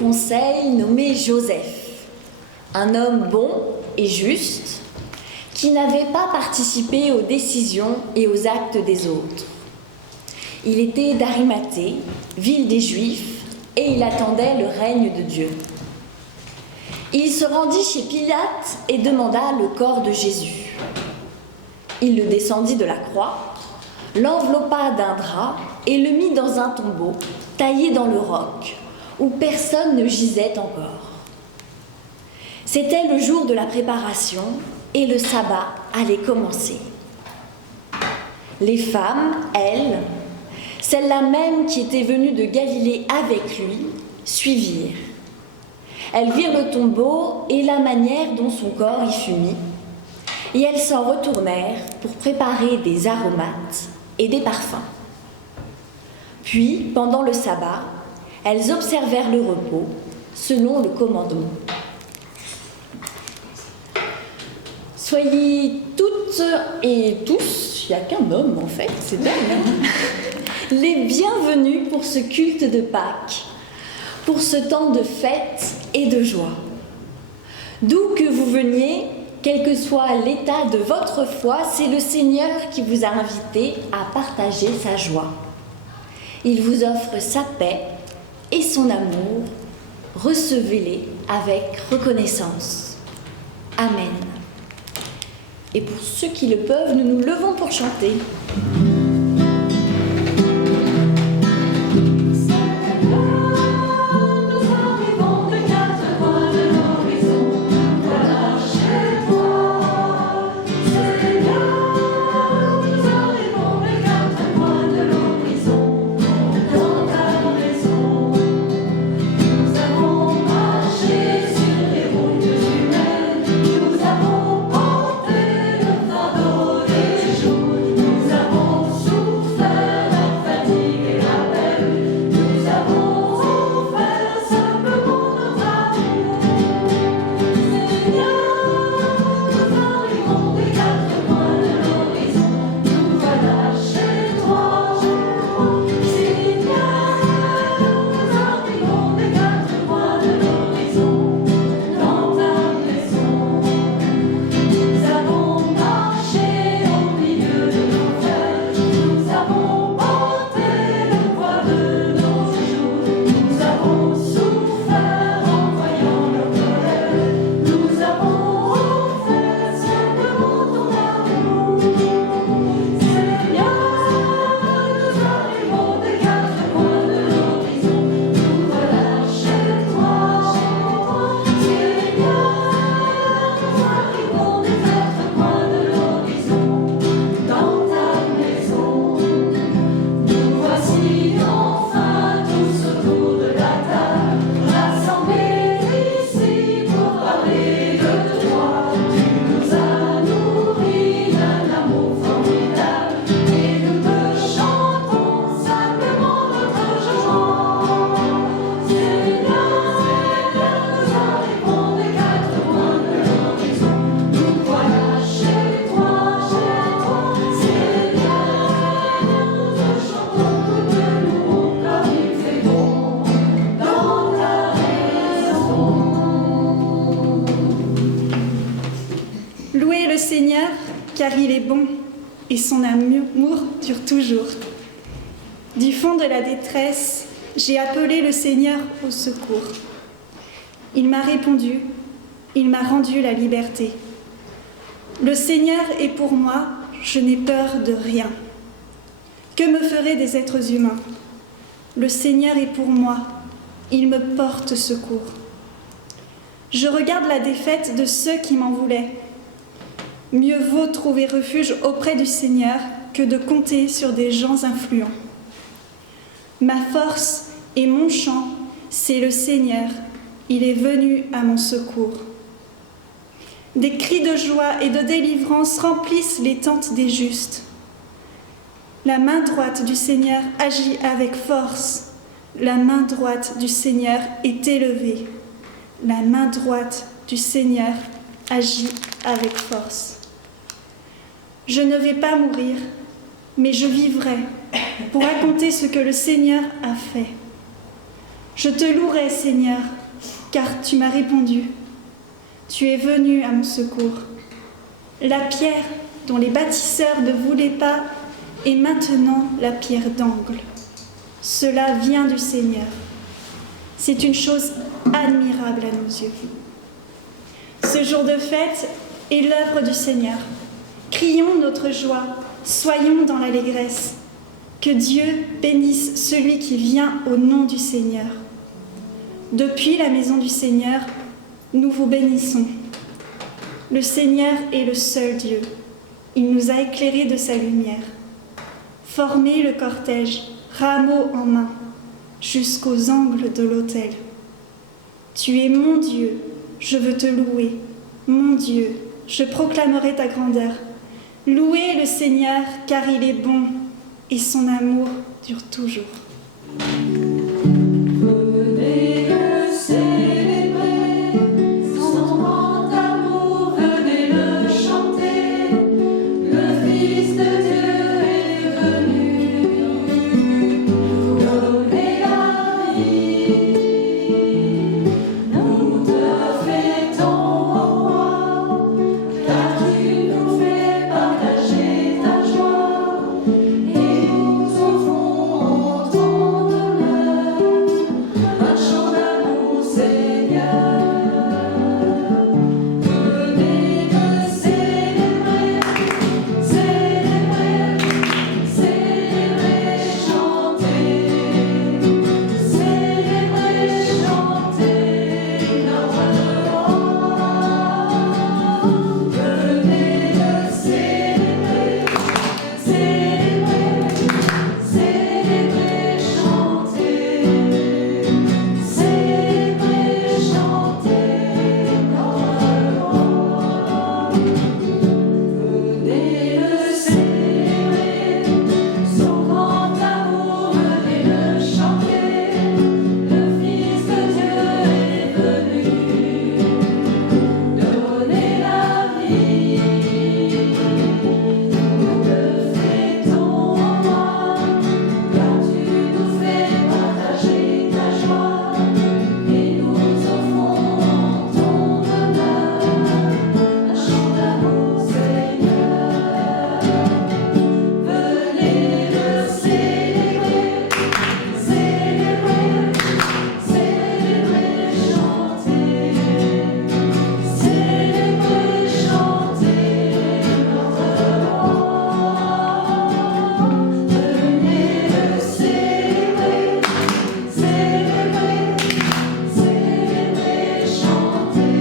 conseil nommé Joseph, un homme bon et juste qui n'avait pas participé aux décisions et aux actes des autres. Il était d'Arimathée, ville des Juifs, et il attendait le règne de Dieu. Il se rendit chez Pilate et demanda le corps de Jésus. Il le descendit de la croix, l'enveloppa d'un drap et le mit dans un tombeau taillé dans le roc, où personne ne gisait encore. C'était le jour de la préparation et le sabbat allait commencer. Les femmes, elles, celles-là même qui étaient venues de Galilée avec lui, suivirent. Elles virent le tombeau et la manière dont son corps y fut mis, et elles s'en retournèrent pour préparer des aromates et des parfums. Puis, pendant le sabbat, elles observèrent le repos selon le commandement. Soyez toutes et tous, il n'y a qu'un homme en fait, c'est dingue, hein, les bienvenus pour ce culte de Pâques, pour ce temps de fête et de joie. D'où que vous veniez, quel que soit l'état de votre foi, c'est le Seigneur qui vous a invité à partager sa joie. Il vous offre sa paix et son amour. Recevez-les avec reconnaissance. Amen. Et pour ceux qui le peuvent, nous nous levons pour chanter. Car il est bon et son amour dure toujours. Du fond de la détresse, j'ai appelé le Seigneur au secours. Il m'a répondu, il m'a rendu la liberté. Le Seigneur est pour moi, je n'ai peur de rien. Que me feraient des êtres humains? Le Seigneur est pour moi, il me porte secours. Je regarde la défaite de ceux qui m'en voulaient. Mieux vaut trouver refuge auprès du Seigneur que de compter sur des gens influents. Ma force et mon chant, c'est le Seigneur, il est venu à mon secours. Des cris de joie et de délivrance remplissent les tentes des justes. La main droite du Seigneur agit avec force. La main droite du Seigneur est élevée. La main droite du Seigneur agit avec force. Je ne vais pas mourir, mais je vivrai pour raconter ce que le Seigneur a fait. Je te louerai, Seigneur, car tu m'as répondu. Tu es venu à mon secours. La pierre dont les bâtisseurs ne voulaient pas est maintenant la pierre d'angle. Cela vient du Seigneur. C'est une chose admirable à nos yeux. Ce jour de fête est l'œuvre du Seigneur. Crions notre joie, soyons dans l'allégresse. Que Dieu bénisse celui qui vient au nom du Seigneur. Depuis la maison du Seigneur, nous vous bénissons. Le Seigneur est le seul Dieu. Il nous a éclairés de sa lumière. Formez le cortège, rameau en main, jusqu'aux angles de l'autel. Tu es mon Dieu, je veux te louer. Mon Dieu, je proclamerai ta grandeur. Louez le Seigneur, car il est bon, et son amour dure toujours. Venez le célébrer, son grand amour, venez le chanter. Le Fils de Dieu est venu nous donner la vie. Nous te fêtons, ô roi, car tu nous fais partager ta joie. Et nous offrons ton honneur un chant d'amour, Seigneur. Venez le célébrer, célébrer, célébrer, chanter, célébrer, chanter notre roi. Venez le célébrer, célébrer, célébrer, chanter, célébrer, chanter notre roi. Venez le célébrer, son grand amour, venez le chanter. Le Fils de Dieu est venu donner la vie. Nous te fêtons, ô roi, car tu nous fais partager ta joie. Et nous offrons ton honneur un chant d'amour, Seigneur. Venez le célébrer, célébrer, célébrer, chanter, célébrer, chanter notre roi. Venez le célébrer, célébrer, célébrer, chanter,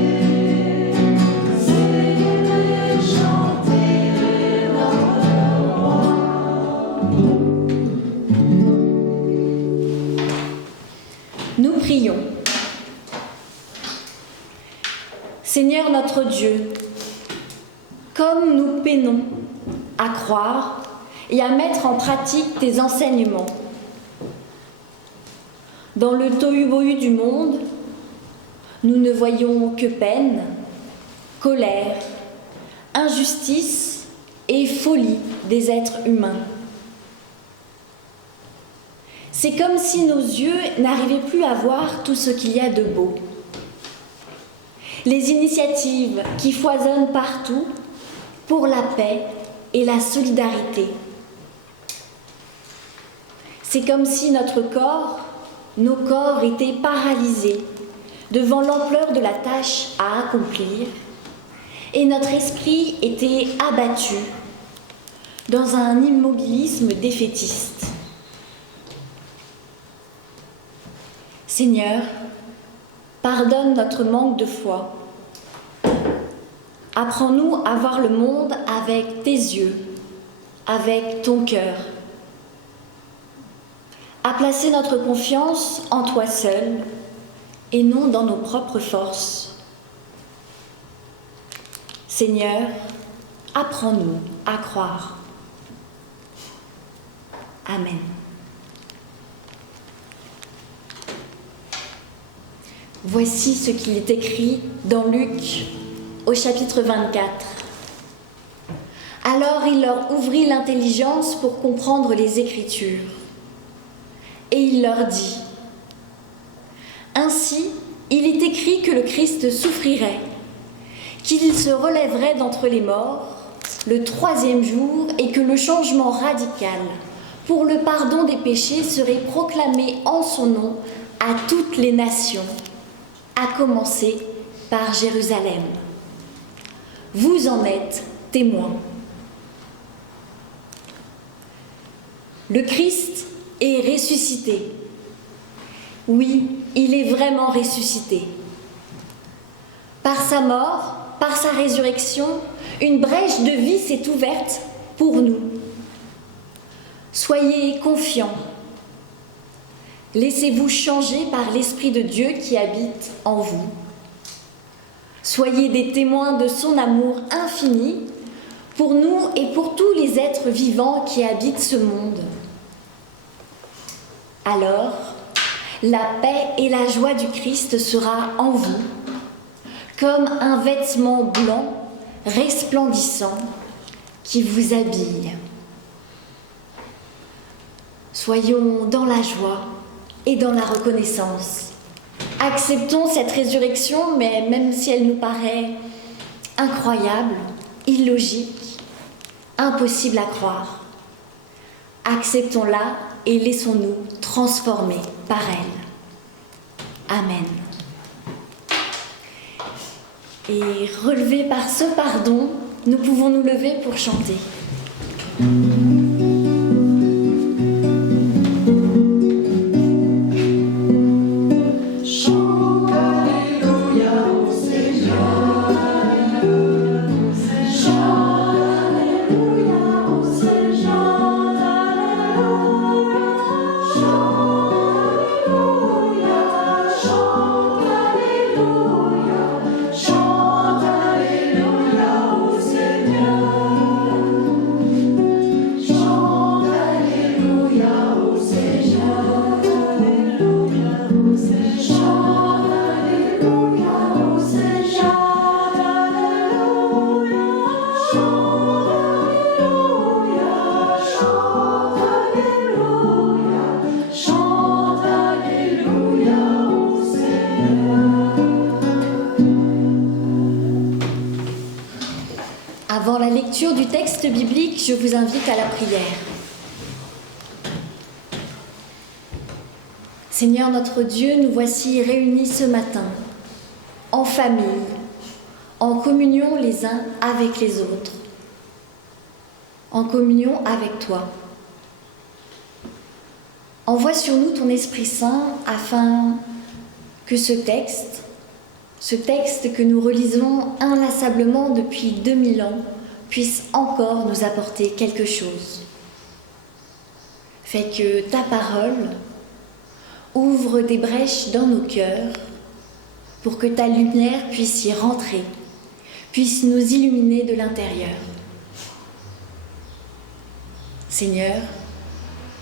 célébrer, chanter notre roi. Nous prions. Seigneur notre Dieu, comme nous peinons à croire et à mettre en pratique tes enseignements, dans le tohu-bohu du monde, nous ne voyons que peine, colère, injustice et folie des êtres humains. C'est comme si nos yeux n'arrivaient plus à voir tout ce qu'il y a de beau. Les initiatives qui foisonnent partout pour la paix et la solidarité. C'est comme si nos corps étaient paralysés devant l'ampleur de la tâche à accomplir et notre esprit était abattu dans un immobilisme défaitiste. Seigneur, pardonne notre manque de foi. Apprends-nous à voir le monde avec tes yeux, avec ton cœur. À placer notre confiance en toi seul et non dans nos propres forces. Seigneur, apprends-nous à croire. Amen. Voici ce qu'il est écrit dans Luc au chapitre 24. Alors il leur ouvrit l'intelligence pour comprendre les Écritures. Et il leur dit : Ainsi, il est écrit que le Christ souffrirait, qu'il se relèverait d'entre les morts le 3e jour et que le changement radical pour le pardon des péchés serait proclamé en son nom à toutes les nations, à commencer par Jérusalem. Vous en êtes témoins. Le Christ est ressuscité. Oui, il est vraiment ressuscité. Par sa mort, par sa résurrection, une brèche de vie s'est ouverte pour nous. Soyez confiants. Laissez-vous changer par l'Esprit de Dieu qui habite en vous. Soyez des témoins de son amour infini pour nous et pour tous les êtres vivants qui habitent ce monde. Alors, la paix et la joie du Christ sera en vous, comme un vêtement blanc resplendissant qui vous habille. Soyons dans la joie et dans la reconnaissance. Acceptons cette résurrection, mais même si elle nous paraît incroyable, illogique, impossible à croire, acceptons-la et laissons-nous transformer par elle. Amen. Et relevés par ce pardon, nous pouvons nous lever pour chanter. Avant la lecture du texte biblique, je vous invite à la prière. Seigneur notre Dieu, nous voici réunis ce matin, en famille, en communion les uns avec les autres, en communion avec toi. Envoie sur nous ton Esprit Saint afin que ce texte que nous relisons inlassablement depuis 2000 ans, puisse encore nous apporter quelque chose. Fais que ta parole ouvre des brèches dans nos cœurs pour que ta lumière puisse y rentrer, puisse nous illuminer de l'intérieur. Seigneur,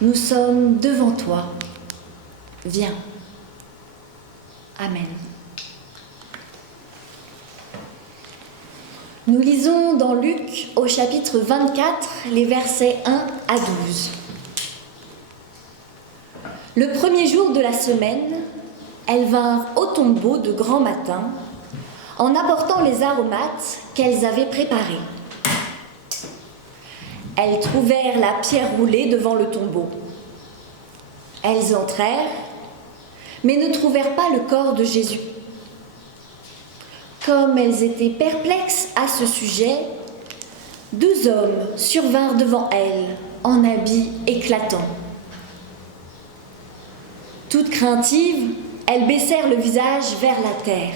nous sommes devant toi. Viens. Amen. Nous lisons dans Luc au chapitre 24 les versets 1 à 12. Le premier jour de la semaine, elles vinrent au tombeau de grand matin en apportant les aromates qu'elles avaient préparés. Elles trouvèrent la pierre roulée devant le tombeau. Elles entrèrent, mais ne trouvèrent pas le corps de Jésus. Comme elles étaient perplexes à ce sujet, 2 hommes survinrent devant elles en habits éclatants. Toutes craintives, elles baissèrent le visage vers la terre.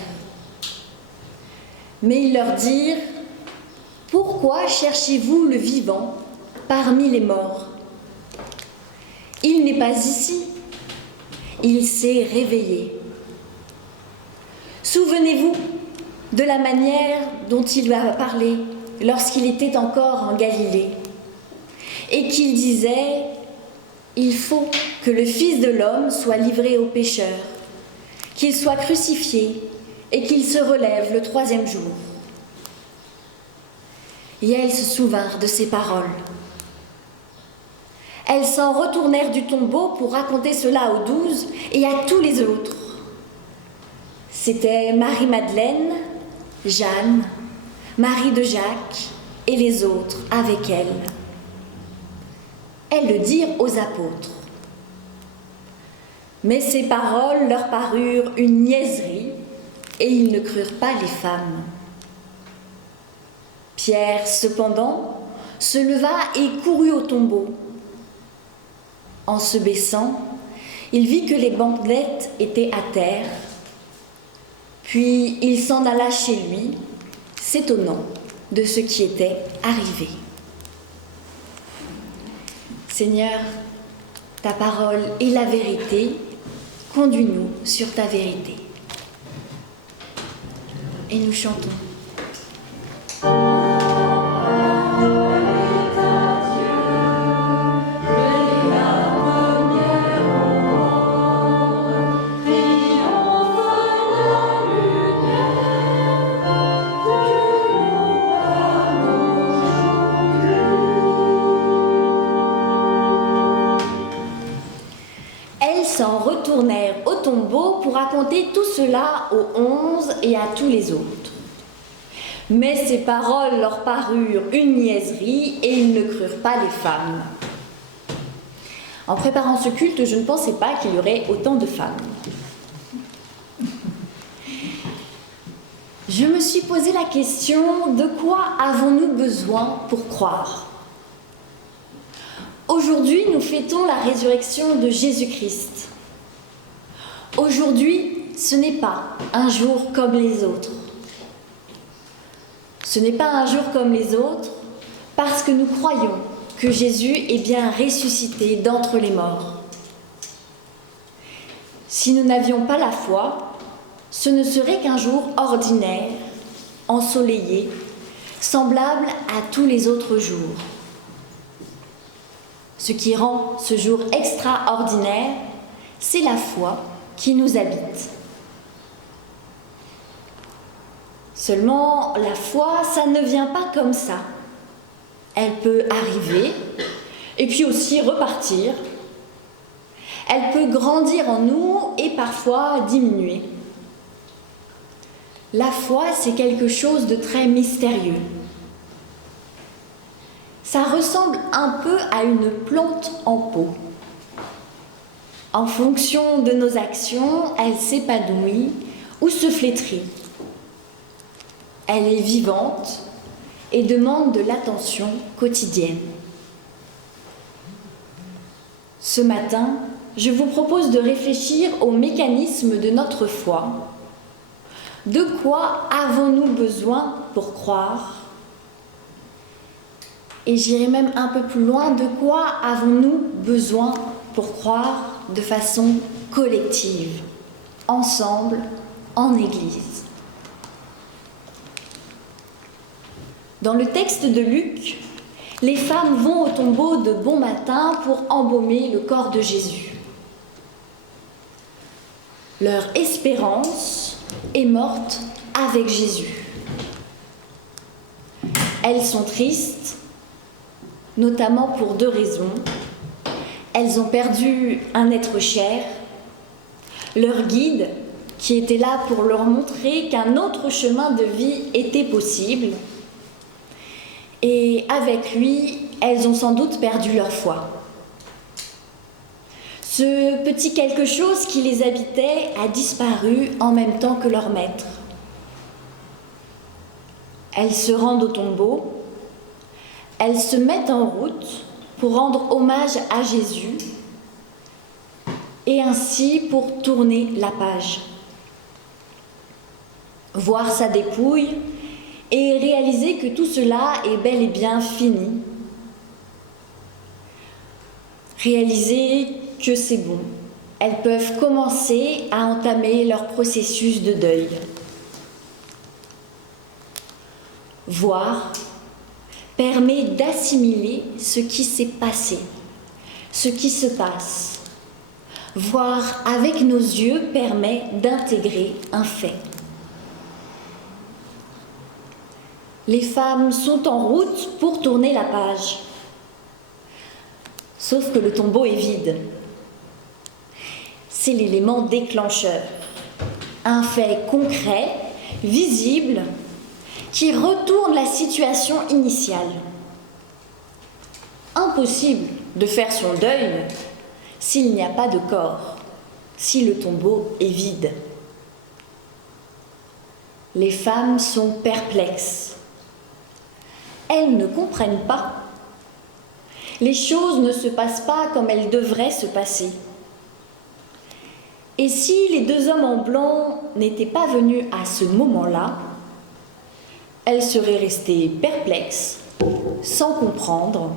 Mais ils leur dirent : « Pourquoi cherchez-vous le vivant parmi les morts ? Il n'est pas ici, il s'est réveillé. Souvenez-vous de la manière dont il lui a parlé lorsqu'il était encore en Galilée, et qu'il disait : il faut que le Fils de l'homme soit livré aux pécheurs, qu'il soit crucifié et qu'il se relève le 3e jour. Et elles se souvinrent de ces paroles. Elles s'en retournèrent du tombeau pour raconter cela aux 12 et à tous les autres. C'étaient Marie-Madeleine, Jeanne, Marie de Jacques et les autres avec elle. Elles le dirent aux apôtres. Mais ces paroles leur parurent une niaiserie et ils ne crurent pas les femmes. Pierre, cependant, se leva et courut au tombeau. En se baissant, il vit que les bandelettes étaient à terre. Puis il s'en alla chez lui, s'étonnant de ce qui était arrivé. Seigneur, ta parole est la vérité, conduis-nous sur ta vérité. Et nous chantons. S'en retournèrent au tombeau pour raconter tout cela aux 11 et à tous les autres. Mais ces paroles leur parurent une niaiserie et ils ne crurent pas les femmes. En préparant ce culte, je ne pensais pas qu'il y aurait autant de femmes. Je me suis posé la question, de quoi avons-nous besoin pour croire ? Aujourd'hui, nous fêtons la résurrection de Jésus-Christ. Aujourd'hui, ce n'est pas un jour comme les autres. Ce n'est pas un jour comme les autres parce que nous croyons que Jésus est bien ressuscité d'entre les morts. Si nous n'avions pas la foi, ce ne serait qu'un jour ordinaire, ensoleillé, semblable à tous les autres jours. Ce qui rend ce jour extraordinaire, c'est la foi qui nous habite. Seulement, la foi, ça ne vient pas comme ça. Elle peut arriver et puis aussi repartir. Elle peut grandir en nous et parfois diminuer. La foi, c'est quelque chose de très mystérieux. Ça ressemble un peu à une plante en pot. En fonction de nos actions, elle s'épanouit ou se flétrit. Elle est vivante et demande de l'attention quotidienne. Ce matin, je vous propose de réfléchir au mécanisme de notre foi. De quoi avons-nous besoin pour croire ? Et j'irai même un peu plus loin, de quoi avons-nous besoin pour croire de façon collective, ensemble, en Église. Dans le texte de Luc, les femmes vont au tombeau de bon matin pour embaumer le corps de Jésus. Leur espérance est morte avec Jésus. Elles sont tristes, notamment pour 2 raisons. Elles ont perdu un être cher, leur guide, qui était là pour leur montrer qu'un autre chemin de vie était possible. Et avec lui, elles ont sans doute perdu leur foi. Ce petit quelque chose qui les habitait a disparu en même temps que leur maître. Elles se rendent au tombeau, elles se mettent en route pour rendre hommage à Jésus et ainsi pour tourner la page. Voir sa dépouille et réaliser que tout cela est bel et bien fini. Réaliser que c'est bon. Elles peuvent commencer à entamer leur processus de deuil. Voir permet d'assimiler ce qui s'est passé, ce qui se passe. Voir avec nos yeux permet d'intégrer un fait. Les femmes sont en route pour tourner la page. Sauf que le tombeau est vide. C'est l'élément déclencheur. un fait concret, visible, qui retourne la situation initiale. Impossible de faire son deuil s'il n'y a pas de corps, si le tombeau est vide. Les femmes sont perplexes. Elles ne comprennent pas. Les choses ne se passent pas comme elles devraient se passer. Et si les deux hommes en blanc n'étaient pas venus à ce moment-là, elles seraient restées perplexes, sans comprendre,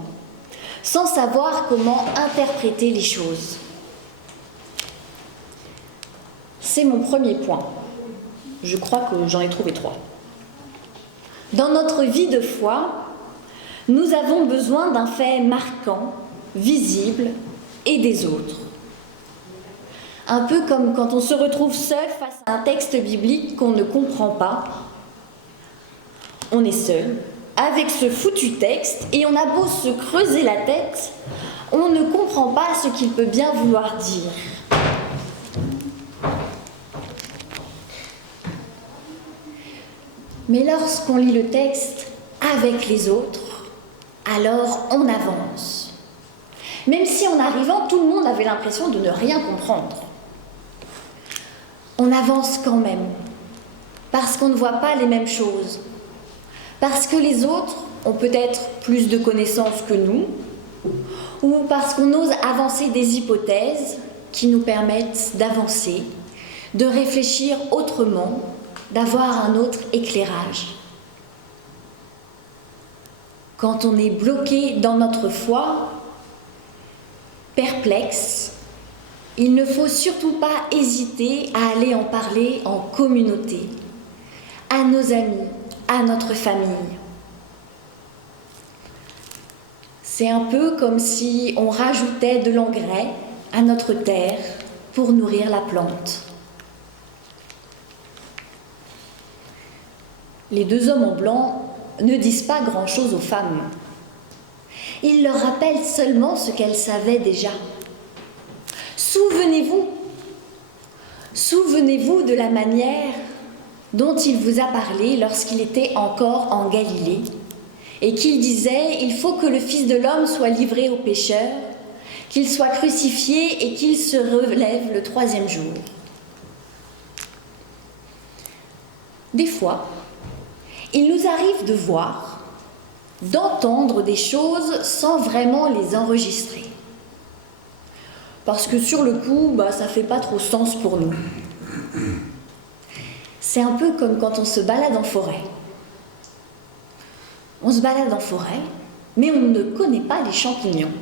sans savoir comment interpréter les choses. C'est mon premier point. Je crois que j'en ai trouvé 3. Dans notre vie de foi, nous avons besoin d'un fait marquant, visible et des autres. Un peu comme quand on se retrouve seul face à un texte biblique qu'on ne comprend pas. On est seul, avec ce foutu texte, et on a beau se creuser la tête, on ne comprend pas ce qu'il peut bien vouloir dire. Mais lorsqu'on lit le texte avec les autres, alors on avance. Même si en arrivant, tout le monde avait l'impression de ne rien comprendre. On avance quand même, parce qu'on ne voit pas les mêmes choses, parce que les autres ont peut-être plus de connaissances que nous, ou parce qu'on ose avancer des hypothèses qui nous permettent d'avancer, de réfléchir autrement, d'avoir un autre éclairage. Quand on est bloqué dans notre foi, perplexe, il ne faut surtout pas hésiter à aller en parler en communauté, à nos amis, à notre famille. C'est un peu comme si on rajoutait de l'engrais à notre terre pour nourrir la plante. Les deux hommes en blanc ne disent pas grand-chose aux femmes. Ils leur rappellent seulement ce qu'elles savaient déjà. Souvenez-vous de la manière dont il vous a parlé lorsqu'il était encore en Galilée et qu'il disait « Il faut que le Fils de l'homme soit livré aux pécheurs, qu'il soit crucifié et qu'il se relève le 3e jour. » Des fois, il nous arrive de voir, d'entendre des choses sans vraiment les enregistrer. Parce que sur le coup, ça ne fait pas trop sens pour nous. C'est un peu comme quand on se balade en forêt. On se balade en forêt, mais on ne connaît pas les champignons.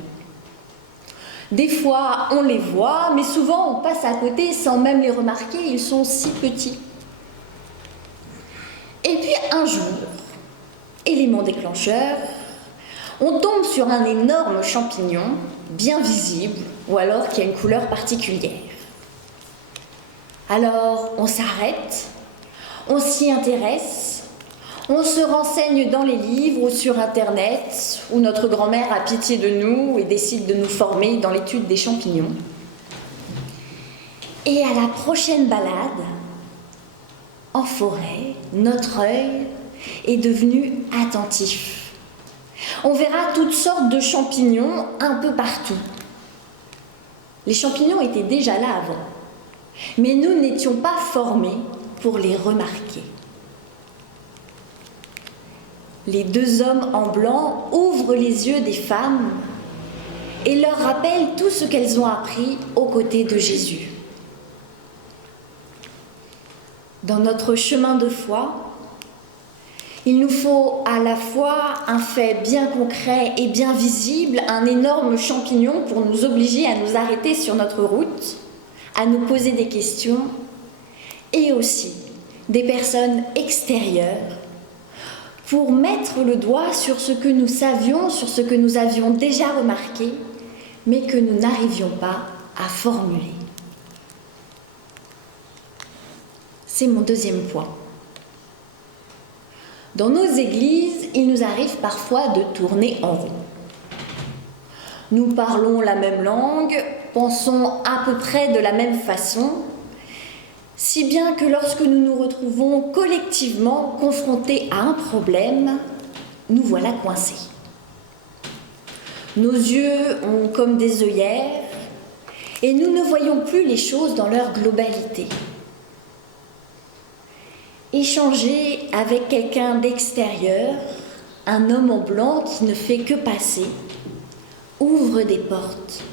Des fois, on les voit, mais souvent on passe à côté sans même les remarquer, ils sont si petits. Et puis un jour, élément déclencheur, on tombe sur un énorme champignon, bien visible, ou alors qui a une couleur particulière. Alors on s'arrête, on s'y intéresse, on se renseigne dans les livres ou sur Internet, où notre grand-mère a pitié de nous et décide de nous former dans l'étude des champignons. Et à la prochaine balade, en forêt, notre œil est devenu attentif. On verra toutes sortes de champignons un peu partout. Les champignons étaient déjà là avant, mais nous n'étions pas formés pour les remarquer. Les deux hommes en blanc ouvrent les yeux des femmes et leur rappellent tout ce qu'elles ont appris aux côtés de Jésus. Dans notre chemin de foi, il nous faut à la fois un fait bien concret et bien visible, un énorme champignon pour nous obliger à nous arrêter sur notre route, à nous poser des questions, et aussi des personnes extérieures pour mettre le doigt sur ce que nous savions, sur ce que nous avions déjà remarqué, mais que nous n'arrivions pas à formuler. C'est mon deuxième point. Dans nos églises, il nous arrive parfois de tourner en rond. Nous parlons la même langue, pensons à peu près de la même façon. si bien que lorsque nous nous retrouvons collectivement confrontés à un problème, nous voilà coincés. Nos yeux ont comme des œillères et nous ne voyons plus les choses dans leur globalité. Échanger avec quelqu'un d'extérieur, un homme en blanc qui ne fait que passer, ouvre des portes.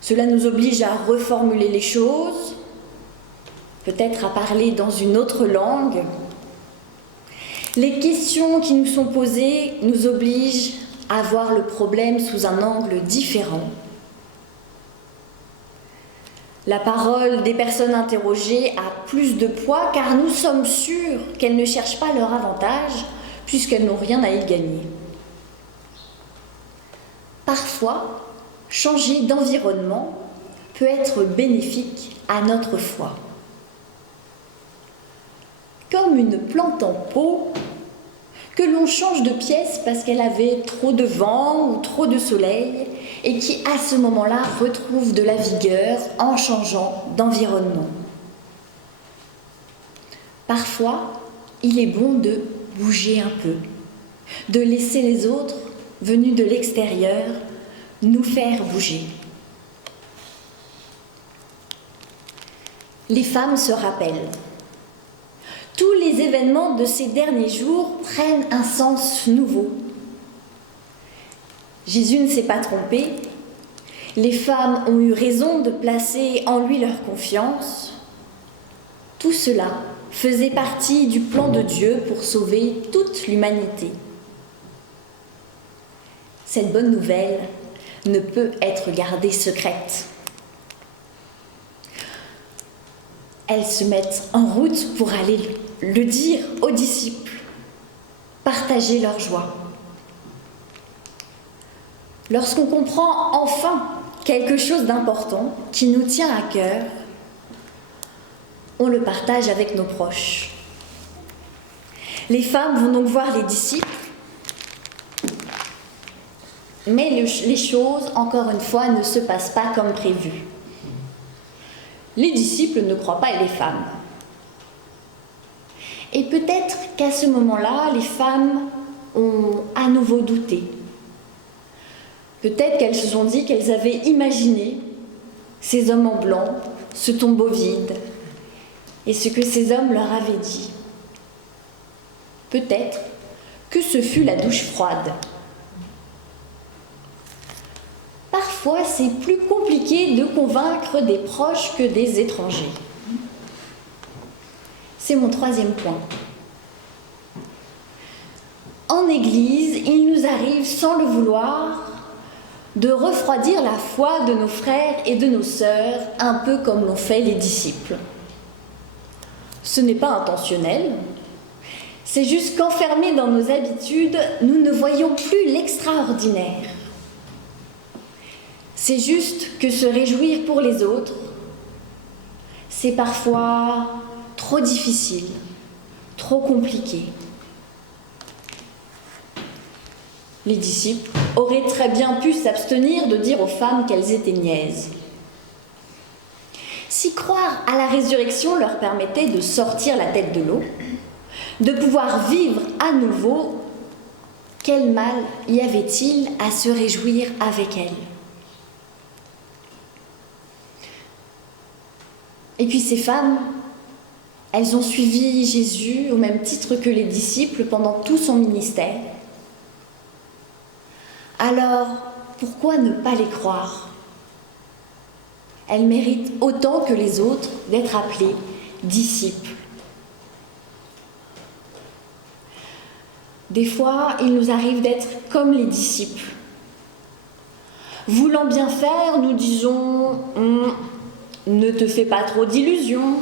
Cela nous oblige à reformuler les choses, peut-être à parler dans une autre langue. Les questions qui nous sont posées nous obligent à voir le problème sous un angle différent. La parole des personnes interrogées a plus de poids car nous sommes sûrs qu'elles ne cherchent pas leur avantage puisqu'elles n'ont rien à y gagner. Parfois, changer d'environnement peut être bénéfique à notre foi. Comme une plante en pot que l'on change de pièce parce qu'elle avait trop de vent ou trop de soleil et qui, à ce moment-là, retrouve de la vigueur en changeant d'environnement. Parfois, il est bon de bouger un peu, de laisser les autres, venus de l'extérieur, nous faire bouger. Les femmes se rappellent. Tous les événements de ces derniers jours prennent un sens nouveau. Jésus ne s'est pas trompé. Les femmes ont eu raison de placer en lui leur confiance. Tout cela faisait partie du plan de Dieu pour sauver toute l'humanité. Cette bonne nouvelle ne peut être gardée secrète. Elles se mettent en route pour aller le dire aux disciples, partager leur joie. Lorsqu'on comprend enfin quelque chose d'important qui nous tient à cœur, on le partage avec nos proches. Les femmes vont donc voir les disciples, mais les choses, encore une fois, ne se passent pas comme prévu. Les disciples ne croient pas les femmes. Et peut-être qu'à ce moment-là, les femmes ont à nouveau douté. Peut-être qu'elles se sont dit qu'elles avaient imaginé ces hommes en blanc, ce tombeau vide, et ce que ces hommes leur avaient dit. Peut-être que ce fut la douche froide. Parfois, c'est plus compliqué de convaincre des proches que des étrangers. C'est mon troisième point. En Église, il nous arrive, sans le vouloir, de refroidir la foi de nos frères et de nos sœurs, un peu comme l'ont fait les disciples. Ce n'est pas intentionnel, c'est juste qu'enfermés dans nos habitudes, nous ne voyons plus l'extraordinaire. C'est juste que se réjouir pour les autres, c'est parfois trop difficile, trop compliqué. Les disciples auraient très bien pu s'abstenir de dire aux femmes qu'elles étaient niaises. Si croire à la résurrection leur permettait de sortir la tête de l'eau, de pouvoir vivre à nouveau, quel mal y avait-il à se réjouir avec elles ? Et puis ces femmes, elles ont suivi Jésus au même titre que les disciples pendant tout son ministère. Alors, pourquoi ne pas les croire ? Elles méritent autant que les autres d'être appelées disciples. Des fois, il nous arrive d'être comme les disciples. Voulant bien faire, nous disons « ne te fais pas trop d'illusions.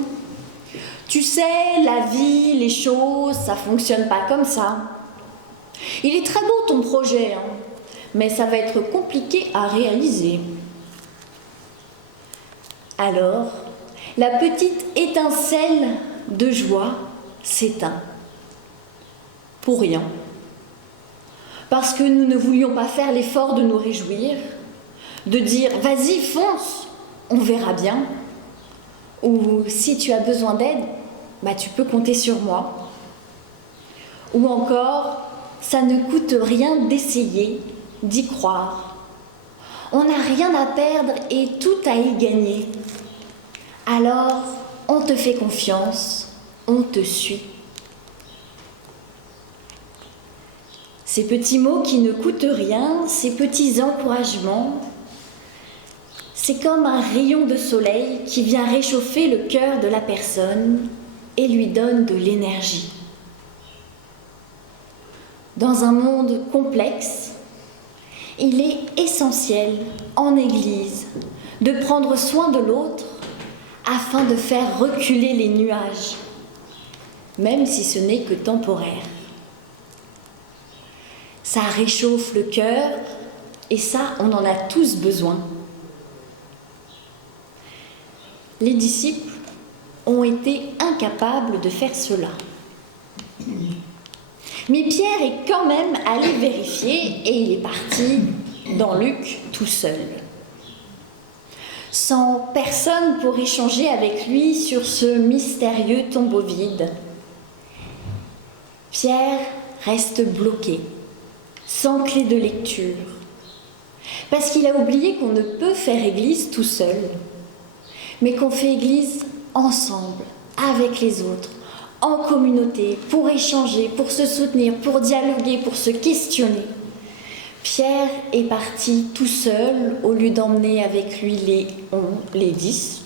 Tu sais, la vie, les choses, ça fonctionne pas comme ça. Il est très beau ton projet, hein, mais ça va être compliqué à réaliser. » Alors, la petite étincelle de joie s'éteint. Pour rien. Parce que nous ne voulions pas faire l'effort de nous réjouir, de dire « vas-y, fonce, on verra bien ». Ou si tu as besoin d'aide, tu peux compter sur moi. Ou encore, ça ne coûte rien d'essayer, d'y croire. On n'a rien à perdre et tout à y gagner. Alors, on te fait confiance, on te suit. Ces petits mots qui ne coûtent rien, ces petits encouragements, c'est comme un rayon de soleil qui vient réchauffer le cœur de la personne et lui donne de l'énergie. Dans un monde complexe, il est essentiel, en Église, de prendre soin de l'autre afin de faire reculer les nuages, même si ce n'est que temporaire. Ça réchauffe le cœur et ça, on en a tous besoin. Les disciples ont été incapables de faire cela. Mais Pierre est quand même allé vérifier et il est parti dans Luc tout seul, sans personne pour échanger avec lui sur ce mystérieux tombeau vide. Pierre reste bloqué, sans clé de lecture, parce qu'il a oublié qu'on ne peut faire église tout seul, mais qu'on fait église ensemble, avec les autres, en communauté, pour échanger, pour se soutenir, pour dialoguer, pour se questionner. Pierre est parti tout seul au lieu d'emmener avec lui les 10.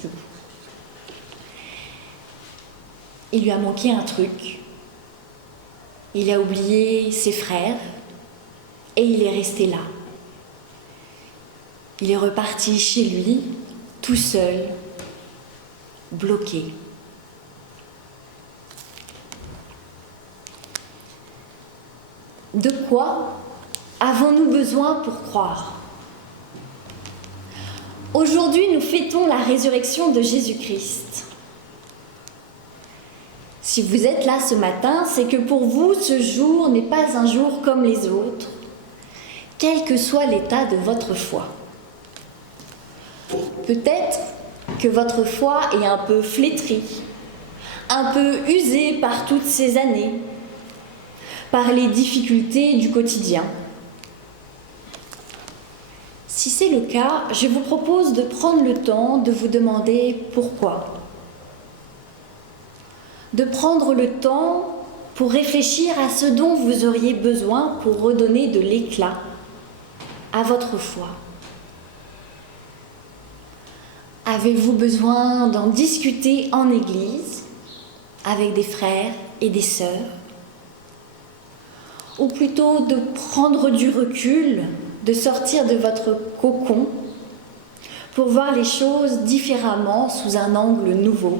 Il lui a manqué un truc. Il a oublié ses frères et il est resté là. Il est reparti chez lui, tout seul, bloqué. De quoi avons-nous besoin pour croire ? Aujourd'hui, nous fêtons la résurrection de Jésus-Christ. Si vous êtes là ce matin, c'est que pour vous, ce jour n'est pas un jour comme les autres, quel que soit l'état de votre foi. Peut-être que votre foi est un peu flétrie, un peu usée par toutes ces années, par les difficultés du quotidien. Si c'est le cas, je vous propose de prendre le temps de vous demander pourquoi. De prendre le temps pour réfléchir à ce dont vous auriez besoin pour redonner de l'éclat à votre foi. Avez-vous besoin d'en discuter en Église avec des frères et des sœurs ? Ou plutôt de prendre du recul, de sortir de votre cocon pour voir les choses différemment sous un angle nouveau.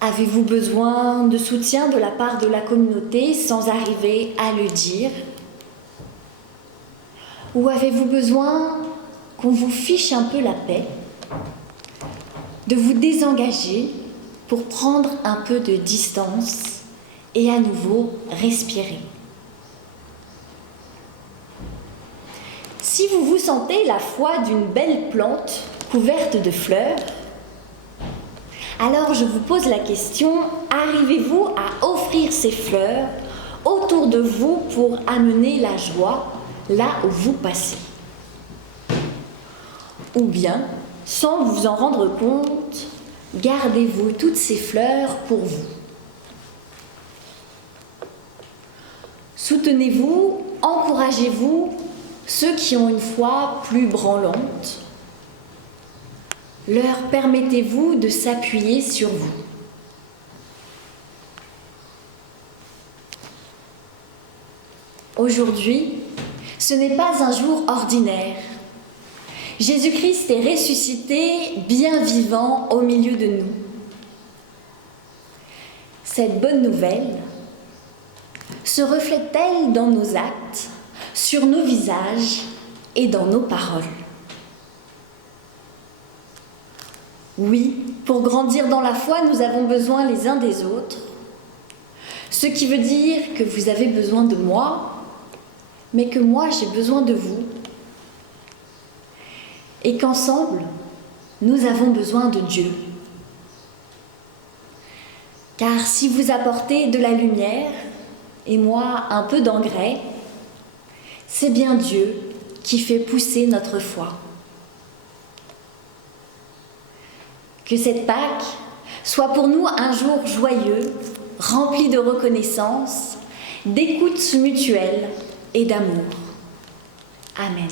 Avez-vous besoin de soutien de la part de la communauté sans arriver à le dire ? Ou avez-vous besoin qu'on vous fiche un peu la paix, de vous désengager pour prendre un peu de distance et à nouveau respirer ? Si vous vous sentez la foi d'une belle plante couverte de fleurs, alors je vous pose la question, arrivez-vous à offrir ces fleurs autour de vous pour amener la joie là où vous passez ? Ou bien, sans vous en rendre compte, gardez-vous toutes ces fleurs pour vous ? Soutenez-vous, encouragez-vous ceux qui ont une foi plus branlante. Leur permettez-vous de s'appuyer sur vous. Aujourd'hui, ce n'est pas un jour ordinaire. Jésus-Christ est ressuscité, bien vivant au milieu de nous. Cette bonne nouvelle se reflète-t-elle dans nos actes, sur nos visages et dans nos paroles ? Oui, pour grandir dans la foi, nous avons besoin les uns des autres. Ce qui veut dire que vous avez besoin de moi, mais que moi j'ai besoin de vous. Et qu'ensemble, nous avons besoin de Dieu. Car si vous apportez de la lumière, et moi un peu d'engrais, c'est bien Dieu qui fait pousser notre foi. Que cette Pâque soit pour nous un jour joyeux, rempli de reconnaissance, d'écoute mutuelle et d'amour. Amen.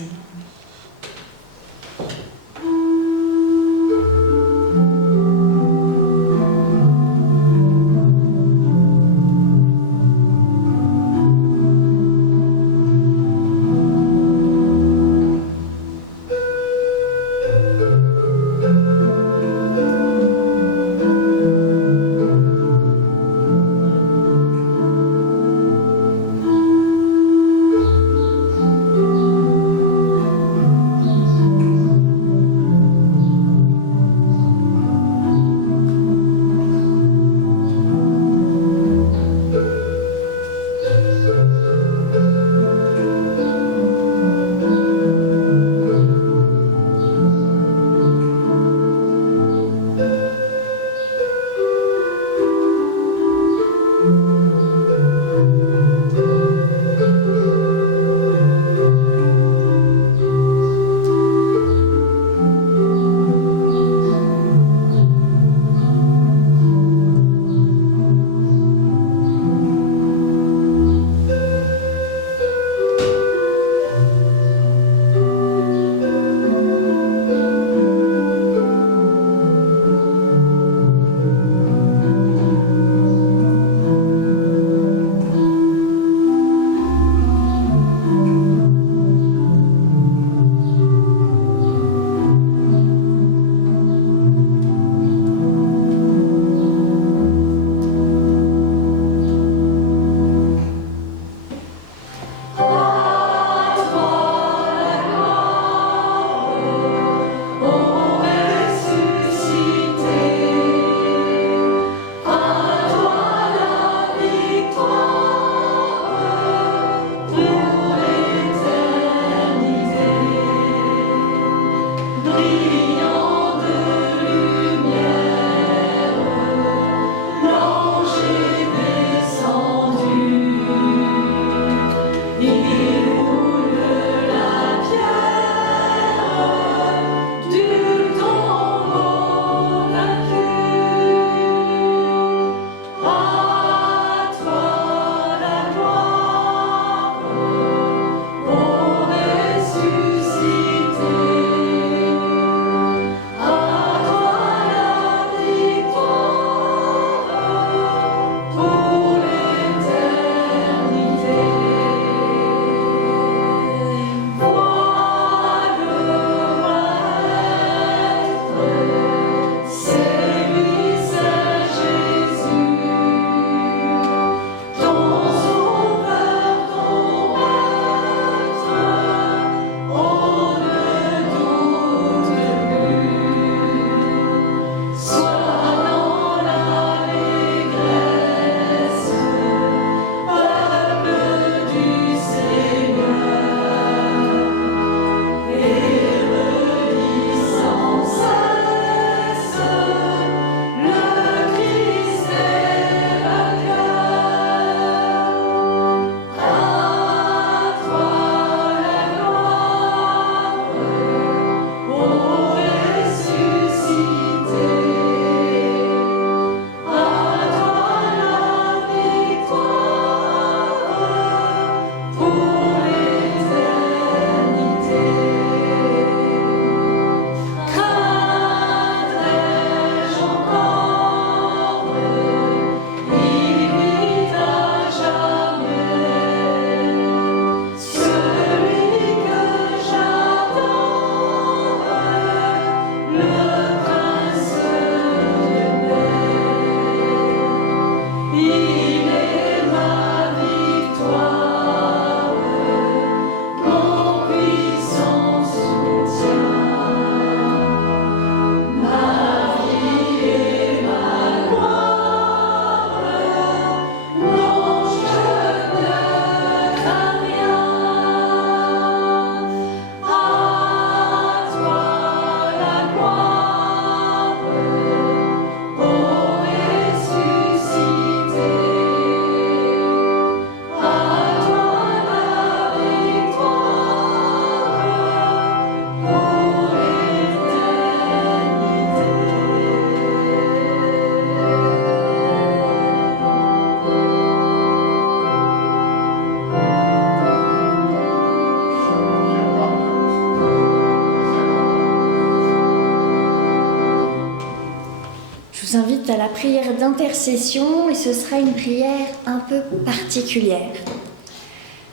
Je vous invite à la prière d'intercession et ce sera une prière un peu particulière.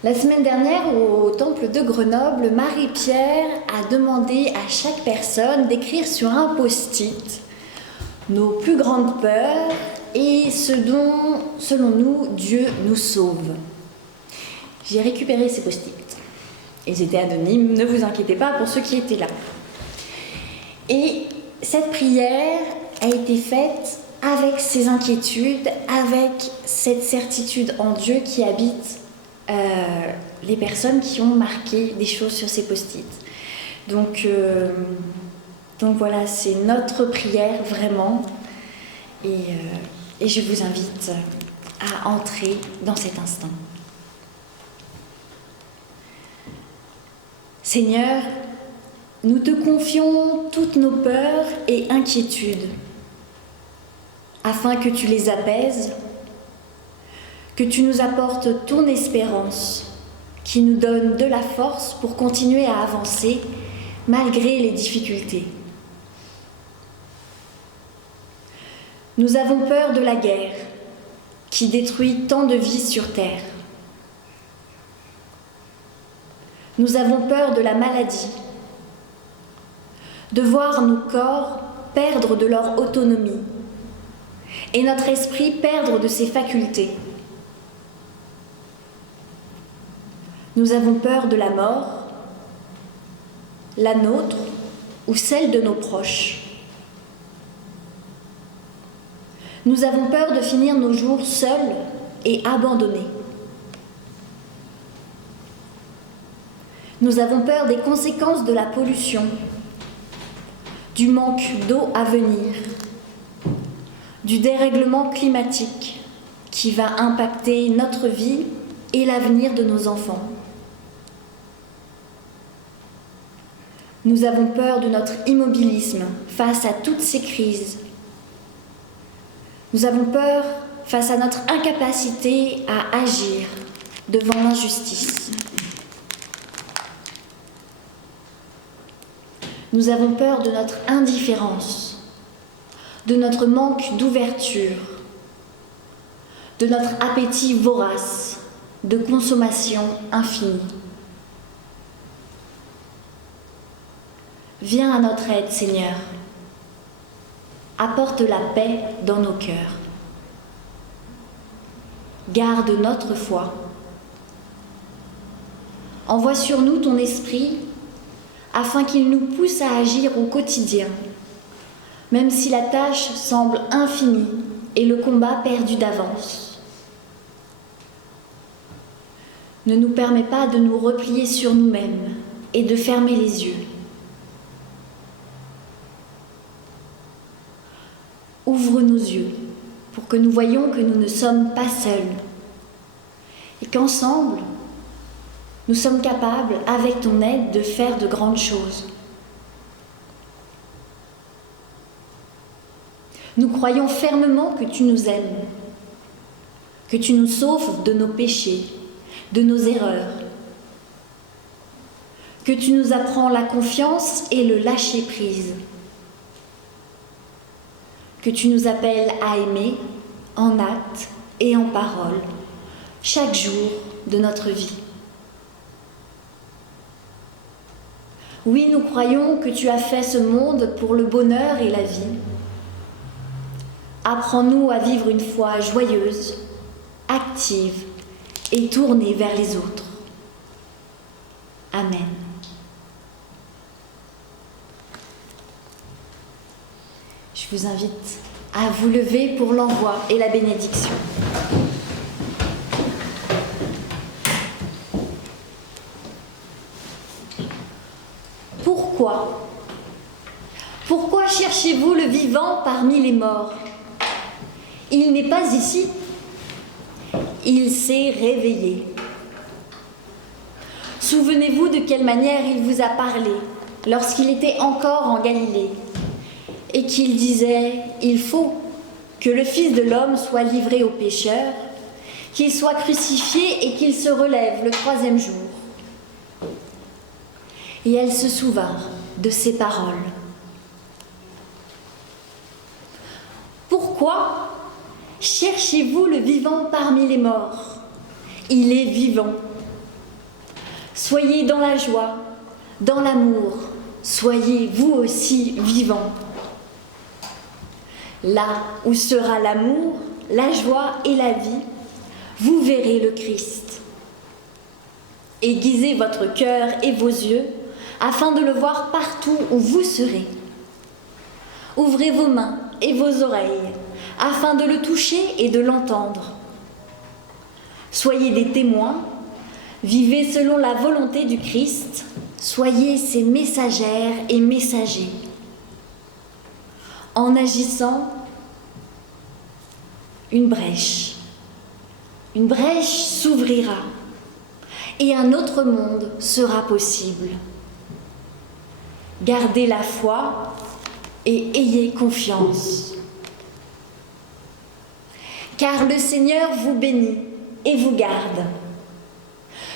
La semaine dernière, au temple de Grenoble, Marie-Pierre a demandé à chaque personne d'écrire sur un post-it nos plus grandes peurs et ce dont, selon nous, Dieu nous sauve. J'ai récupéré ces post-it. Ils étaient anonymes, ne vous inquiétez pas pour ceux qui étaient là. Et cette prière a été faite avec ces inquiétudes, avec cette certitude en Dieu qui habite les personnes qui ont marqué des choses sur ces post-it. Donc voilà, c'est notre prière vraiment. Et je vous invite à entrer dans cet instant. Seigneur, nous te confions toutes nos peurs et inquiétudes, afin que tu les apaises, que tu nous apportes ton espérance, qui nous donne de la force pour continuer à avancer malgré les difficultés. Nous avons peur de la guerre, qui détruit tant de vies sur terre. Nous avons peur de la maladie, de voir nos corps perdre de leur autonomie et notre esprit perdre de ses facultés. Nous avons peur de la mort, la nôtre ou celle de nos proches. Nous avons peur de finir nos jours seuls et abandonnés. Nous avons peur des conséquences de la pollution, du manque d'eau à venir, du dérèglement climatique qui va impacter notre vie et l'avenir de nos enfants. Nous avons peur de notre immobilisme face à toutes ces crises. Nous avons peur face à notre incapacité à agir devant l'injustice. Nous avons peur de notre indifférence, de notre manque d'ouverture, de notre appétit vorace, de consommation infinie. Viens à notre aide, Seigneur. Apporte la paix dans nos cœurs. Garde notre foi. Envoie sur nous ton esprit afin qu'il nous pousse à agir au quotidien, même si la tâche semble infinie et le combat perdu d'avance. Ne nous permets pas de nous replier sur nous-mêmes et de fermer les yeux. Ouvre nos yeux pour que nous voyions que nous ne sommes pas seuls et qu'ensemble, nous sommes capables, avec ton aide, de faire de grandes choses. Nous croyons fermement que tu nous aimes, que tu nous sauves de nos péchés, de nos erreurs, que tu nous apprends la confiance et le lâcher-prise, que tu nous appelles à aimer en actes et en paroles, chaque jour de notre vie. Oui, nous croyons que tu as fait ce monde pour le bonheur et la vie. Apprends-nous à vivre une foi joyeuse, active et tournée vers les autres. Amen. Je vous invite à vous lever pour l'envoi et la bénédiction. Pourquoi ? Pourquoi cherchez-vous le vivant parmi les morts ? Il n'est pas ici. Il s'est réveillé. Souvenez-vous de quelle manière il vous a parlé lorsqu'il était encore en Galilée et qu'il disait « Il faut que le Fils de l'homme soit livré aux pécheurs, qu'il soit crucifié et qu'il se relève le 3e jour. » Et elle se souvint de ces paroles. Pourquoi cherchez-vous le vivant parmi les morts? Il est vivant. Soyez dans la joie, dans l'amour, soyez vous aussi vivants. Là où sera l'amour, la joie et la vie, vous verrez le Christ. Aiguisez votre cœur et vos yeux afin de le voir partout où vous serez. Ouvrez vos mains et vos oreilles afin de le toucher et de l'entendre. Soyez des témoins, vivez selon la volonté du Christ, soyez ses messagères et messagers. En agissant, une brèche s'ouvrira et un autre monde sera possible. Gardez la foi et ayez confiance. Car le Seigneur vous bénit et vous garde.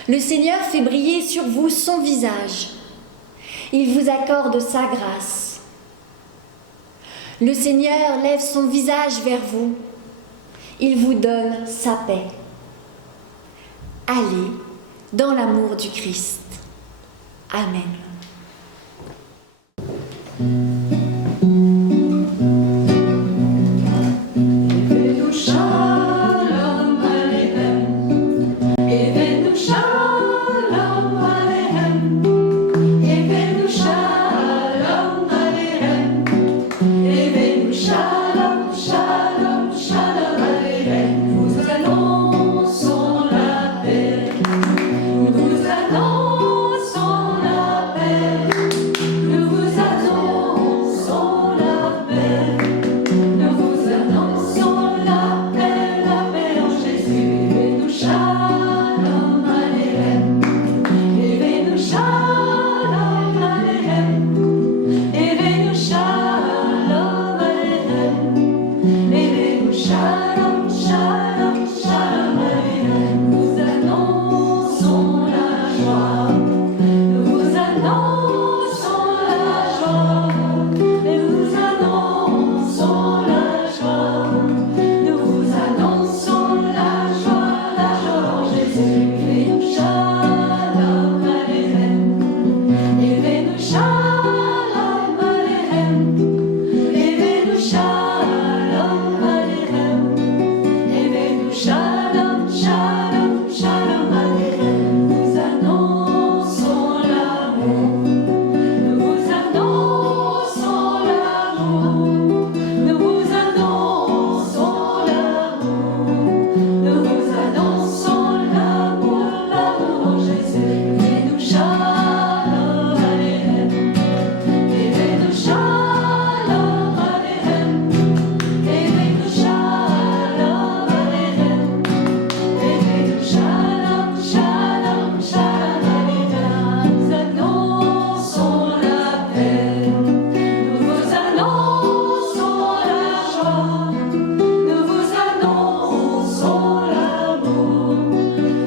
Le Seigneur fait briller sur vous son visage. Il vous accorde sa grâce. Le Seigneur lève son visage vers vous. Il vous donne sa paix. Allez dans l'amour du Christ. Amen. Evenu shalom aleichem, Evenu shalom aleichem, Evenu shalom aleichem, Evenu shalom, shalom, shalom aleichem. Nous annonçons la paix, nous annonçons la paix, nous vous annonçons la paix. Nous vous annonçons la paix en Jésus. Evenu shalom aleichem, Evenu shalom aleichem, Evenu shalom aleichem, Evenu shalom, shalom, shalom aleichem. Nous annonçons la joie, nous vous annonçons la joie, et nous annonçons la joie, nous vous annonçons la joie en Jésus. Evenu shalom aleichem, Evenu shalom aleichem, Evenu shalom aleichem, Evenu shalom, shalom, shalom aleichem. Nous annonçons l'amour, nous vous annonçons l'amour, nous vous annonçons l'amour, nous vous annonçons l'amour en Jésus. Evenu shalom aleichem, Evenu shalom aleichem, Evenu shalom aleichem, Evenu shalom, shalom, shalom aleichem. Nous annonçons la paix, nous vous annonçons la joie, nous vous annonçons l'amour,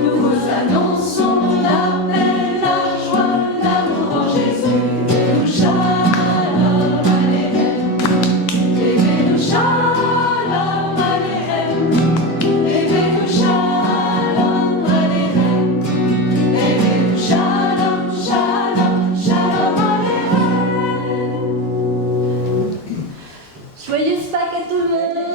nous vous annonçons la paix, la joie, l'amour en Jésus. Evenu shalom aleichem, Evenu shalom aleichem, Evenu shalom aleichem, Evenu shalom, shalom, shalom aleichem. Joyeuse Pâques à tout le monde!